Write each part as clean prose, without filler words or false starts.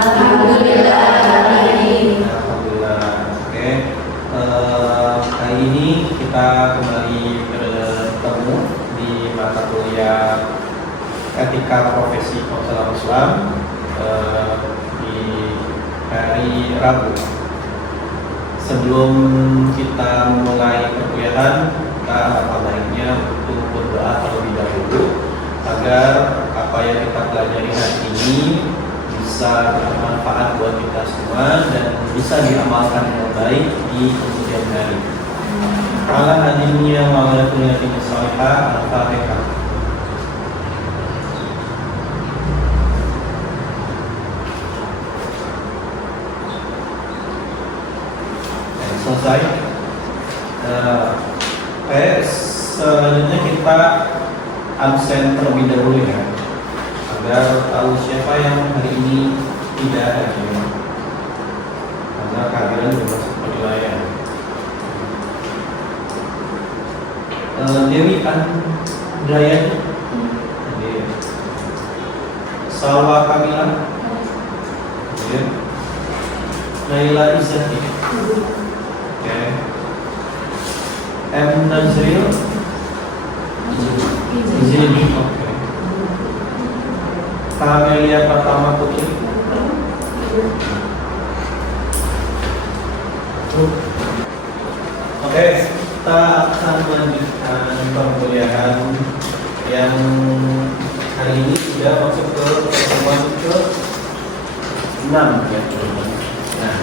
Alhamdulillah. Alhamdulillah. Oke. Kali ini kita kembali bertemu di mata kuliah Etika Profesi Konselor Islam di hari Rabu. Sebelum kita mulai perkuliahan, kita apa baiknya untuk berdoa terlebih dahulu agar apa yang kita pelajari hari ini bisa bermanfaat buat kita semua dan bisa diamalkan dengan baik di kemudian hari. Ala hadiniya ma'alatul yatim salihah al-fatihah. Selesai. Selanjutnya kita absen terlebih dahulu ya, agar tahu siapa yang hari ini tidak hadir, karena kehadiran juga masuk penilaian. Dewi Andrayani, Salwa Kamila, Naila Izati, M. Nazril Izini, Kamelia Pratama Putri. Oke, kita akan melanjutkan perkuliahan yang hari ini sudah masuk ke pertemuan ke-6 ya. Nah,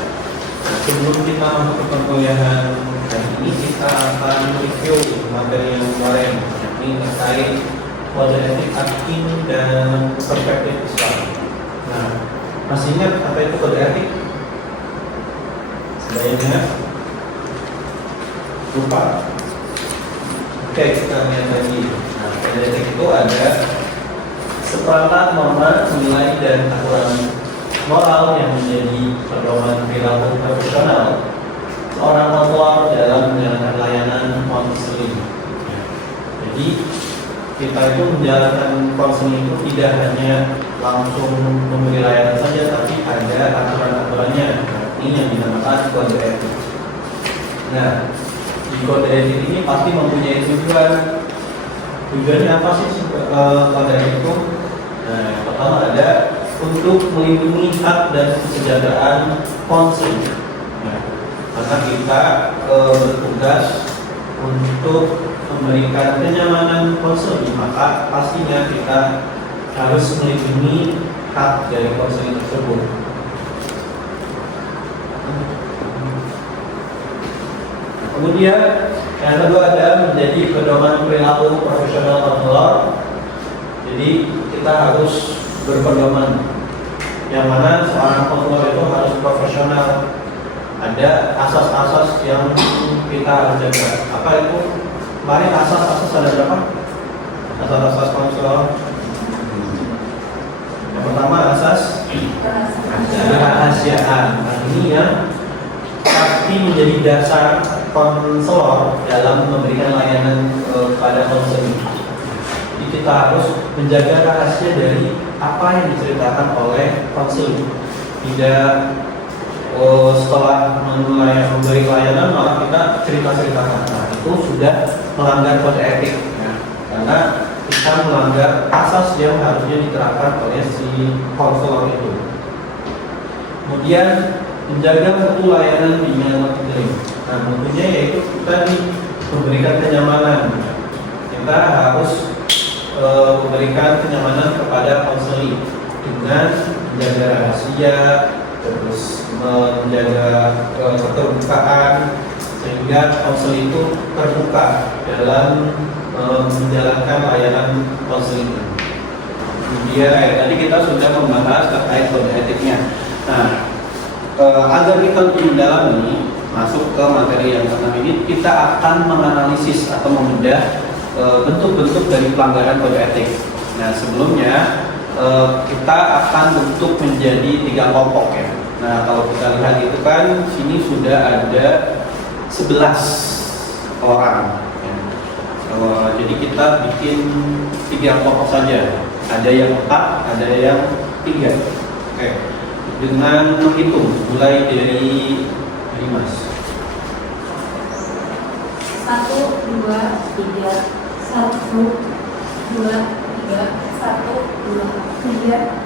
sebelum kita masuk ke perkuliahan hari ini, kita akan review materi yang kemarin, yakni terkait kode etik hakim dan perspektif Islam. Nah, masih ingat apa itu kode etik? Sebenarnya lupa. Oke, kita lihat lagi. Nah, kode etik itu ada seperangkat norma, nilai, dan aturan moral yang menjadi pedoman perilaku profesional seorang konselor dalam menjalankan layanan konseling. Jadi kita itu menjalankan konseling itu tidak hanya langsung memberi layanan saja, tapi ada aturan-aturannya. Ini yang dinamakan kode etik. Nah, di kode etik ini pasti mempunyai tujuan. Tujuannya apa sih kode etik itu? Nah, yang pertama ada untuk melindungi hak dan kesejahteraan konsumen. Nah, karena kita bertugas untuk memberikan kenyamanan konsumen, maka pastinya kita harus melindungi hak dari konsumen tersebut. Kemudian yang kedua ada menjadi pedoman perilaku profesional konselor. Jadi kita harus berpedoman yang mana seorang konselor itu harus profesional. Ada asas-asas yang kita harus jaga. Apa itu? Kemarin asas-asas ada berapa? Asas-asas konselor. Yang pertama asas kerahasiaan. Nah, ini yang pasti menjadi dasar konselor dalam memberikan layanan kepada konsumen. Jadi kita harus menjaga rahasia dari apa yang diceritakan oleh konsul. Tidak setelah memberi layanan malah kita cerita-ceritakan. Nah, itu sudah melanggar kode etik ya. Karena kita melanggar asas yang harusnya diterapkan oleh si konselor itu. Kemudian menjaga mutu layanan di konseling. Nah, mutunya yaitu kita memberikan kenyamanan. Kita harus memberikan kenyamanan kepada konseling dengan menjaga rahasia, terus menjaga keterbukaan, sehingga konseling itu terbuka dalam menjalankan layanan konseling. Kemudian tadi kita sudah membahas terkait kode etiknya. Nah, agar kita lebih mendalami masuk ke materi yang pertama ini, kita akan menganalisis atau membedah bentuk-bentuk dari pelanggaran kode etik. Nah, sebelumnya kita akan bentuk menjadi 3 kelompok ya. Nah, kalau kita lihat itu kan sini sudah ada 11 orang ya. Jadi kita bikin 3 kelompok saja. Ada yang 4, ada yang 3. Oke. dengan menghitung mulai dari Mas. 1, 2, 3, 1, 2, 3, 1, 2, 3.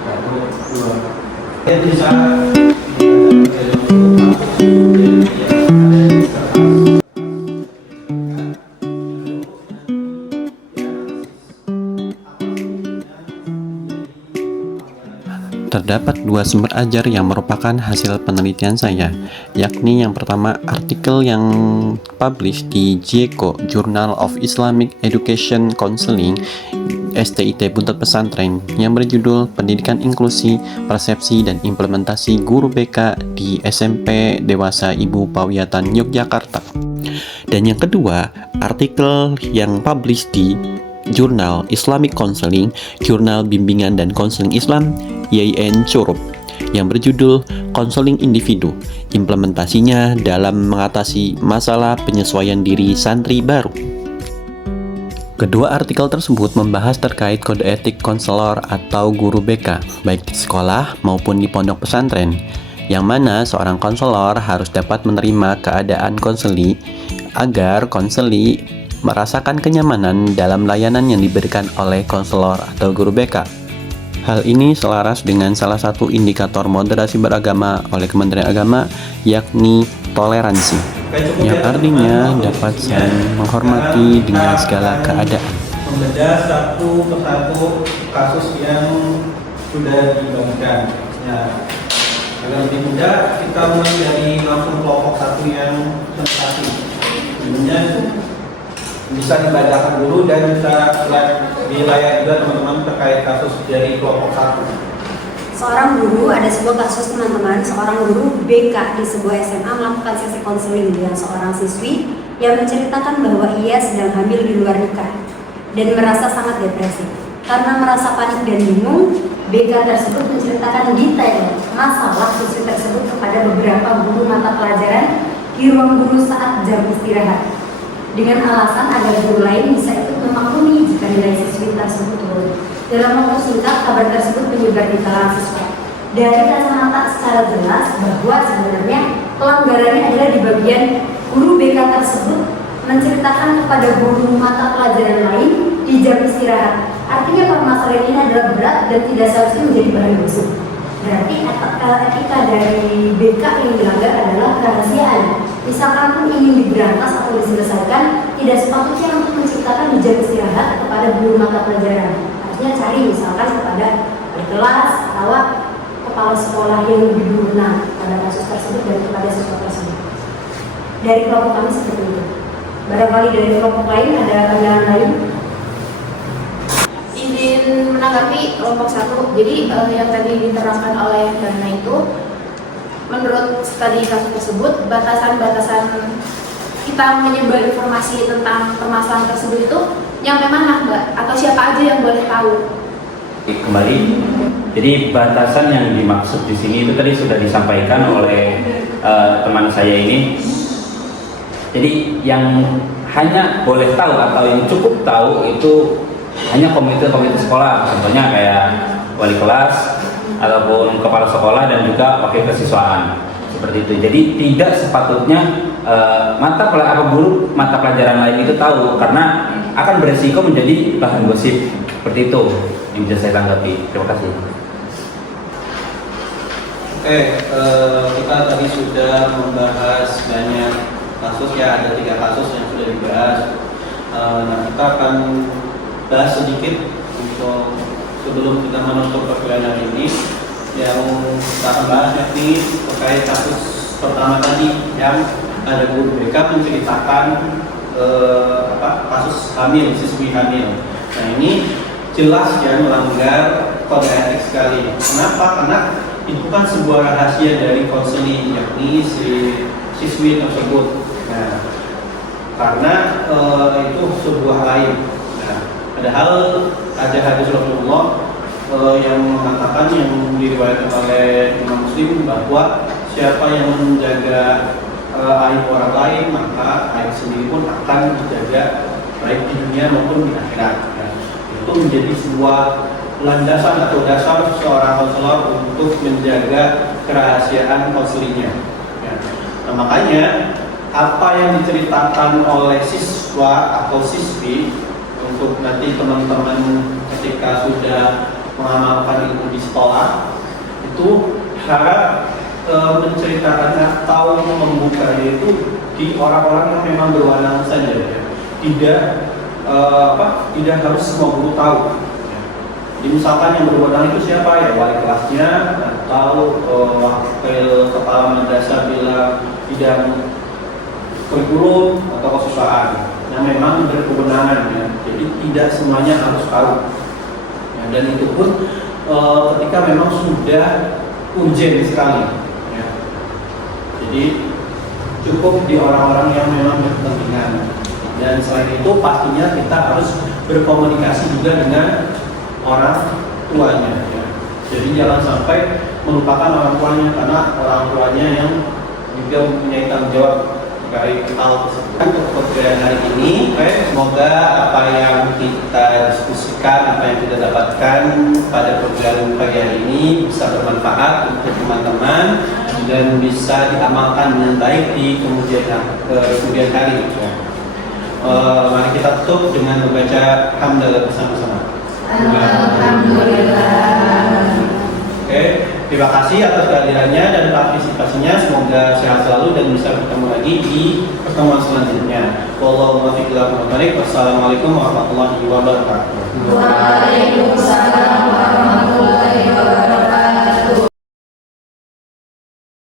1, 2. Bisa Terdapat dua sumber ajar yang merupakan hasil penelitian saya, yakni yang pertama artikel yang publish di JECO Journal of Islamic Education Counseling STIT Buntut Pesantren yang berjudul Pendidikan Inklusi, Persepsi dan Implementasi Guru BK di SMP Dewasa Ibu Pawiatan Yogyakarta. Dan yang kedua, artikel yang publish di Jurnal Islamic Counseling, Jurnal Bimbingan dan Konseling Islam YIN Curup yang berjudul Konseling Individu, Implementasinya dalam Mengatasi Masalah Penyesuaian Diri Santri Baru. Kedua artikel tersebut membahas terkait kode etik konselor atau guru BK, baik di sekolah maupun di pondok pesantren, yang mana seorang konselor harus dapat menerima keadaan konseli agar konseli merasakan kenyamanan dalam layanan yang diberikan oleh konselor atau guru BK. Hal ini selaras dengan salah satu indikator moderasi beragama oleh Kementerian Agama, yakni toleransi, yang artinya dapat saling menghormati dengan segala keadaan. Membedah satu persatu kasus yang sudah dibagikan. Ya, agar lebih mudah, kita mulai dari langsung kelompok satu yang sensasi. Sebenarnya bisa dibacakan dulu dan bisa di layar juga teman-teman terkait kasus dari kelompok satu. Seorang guru, ada sebuah kasus teman-teman, seorang guru BK di sebuah SMA melakukan sesi konseling dengan seorang siswi yang menceritakan bahwa ia sedang hamil di luar nikah dan merasa sangat depresi. Karena merasa panik dan bingung, BK tersebut menceritakan detail masalah siswi tersebut kepada beberapa guru mata pelajaran di ruang guru saat jam istirahat, dengan alasan agar guru lain bisa ikut memaklumi jika nilai siswi tersebut turun. Dalam waktu singkat, kabar tersebut menyebar di kalangan siswa. Dari kacamata secara jelas bahwa sebenarnya pelanggarannya adalah di bagian guru BK tersebut menceritakan kepada guru mata pelajaran lain di jam istirahat. Artinya permasalahan ini adalah berat dan tidak seharusnya menjadi bahan gosip. Berarti etika dari BK yang dilanggar adalah kerahasiaan. Misalkan pun ingin diberantas atau diselesaikan, tidak sepatutnya untuk menceritakan di jam istirahat kepada guru mata pelajaran. Harusnya cari misalkan kepada wali kelas atau kepala sekolah yang lebih berwenang pada kasus tersebut dan kepada siswa tersebut. Dari kelompok kami seperti itu. Barangkali dari kelompok lain ada pandangan lain. Izin menanggapi kelompok satu. Jadi yang tadi diterangkan oleh Dana itu, menurut studi kasus tersebut, batasan-batasan kita menyebar informasi tentang permasalahan tersebut itu yang memang Mbak, atau siapa aja yang boleh tahu? Kembali, jadi batasan yang dimaksud di sini itu tadi sudah disampaikan oleh teman saya ini. Jadi yang hanya boleh tahu atau yang cukup tahu itu hanya komite-komite sekolah, contohnya kayak wali kelas ataupun kepala sekolah dan juga wakil kesiswaan, seperti itu. Jadi tidak sepatutnya guru mata pelajaran lain itu tahu, karena akan beresiko menjadi bahan gosip. Seperti itu yang bisa saya tanggapi. Terima kasih. Oke, kita tadi sudah membahas banyak kasus, ya ada 3 kasus yang sudah dibahas. Nah, kita akan bahas sedikit untuk sebelum kita menutup perkuliahan hari ini, yang kita akan bahas yakni terkait kasus pertama tadi yang ada guru BK menceritakan kasus hamil, siswi hamil. Nah, ini jelas ya melanggar kode etik sekali. Kenapa? Karena itu kan sebuah rahasia dari konseling, yakni si siswi tersebut. Nah, karena itu sebuah aib. Nah, padahal ada hadis Rasulullah yang mengatakan, yang diriwayatkan oleh Imam Muslim, bahwa siapa yang menjaga aib orang lain, maka aib sendiri pun akan dijaga baik di dunia maupun di akhirat. Nah, itu menjadi sebuah landasan atau dasar seorang konselor honor untuk menjaga kerahasiaan konselingnya. Ya. Nah, makanya apa yang diceritakan oleh siswa atau siswi untuk nanti teman-teman ketika sudah mengamalkan ilmu di sekolah itu harap menceritakan atau membukanya itu di orang-orang yang memang berwenang saja, ya. Tidak harus semua guru tahu. Ya. Jadi misalkan yang berwenang itu siapa, ya wali kelasnya atau wakil kepala madrasah bila bidang kurikulum atau kesusahan yang memang berkewenangan, ya. Jadi tidak semuanya harus tahu. Ya, dan itu pun ketika memang sudah urgent sekali. Jadi cukup di orang-orang yang memang berkepentingan. Dan selain itu pastinya kita harus berkomunikasi juga dengan orang tuanya. Ya. Jadi jangan sampai melupakan orang tuanya, karena orang tuanya yang juga mempunyai tanggung jawab terkait hal tersebut. Untuk pembelajaran hari ini, semoga apa yang kita diskusikan, apa yang kita dapatkan pada pembelajaran pagi hari ini bisa bermanfaat untuk teman-teman dan bisa diamalkan dengan baik di kemudian hari. Mari kita tutup dengan membaca hamdalah bersama-sama. Alhamdulillah. Oke, terima kasih atas kehadirannya dan partisipasinya. Semoga sehat selalu dan bisa bertemu lagi di pertemuan selanjutnya. Wassalamualaikum warahmatullahi wabarakatuh. Waalaikumsalam.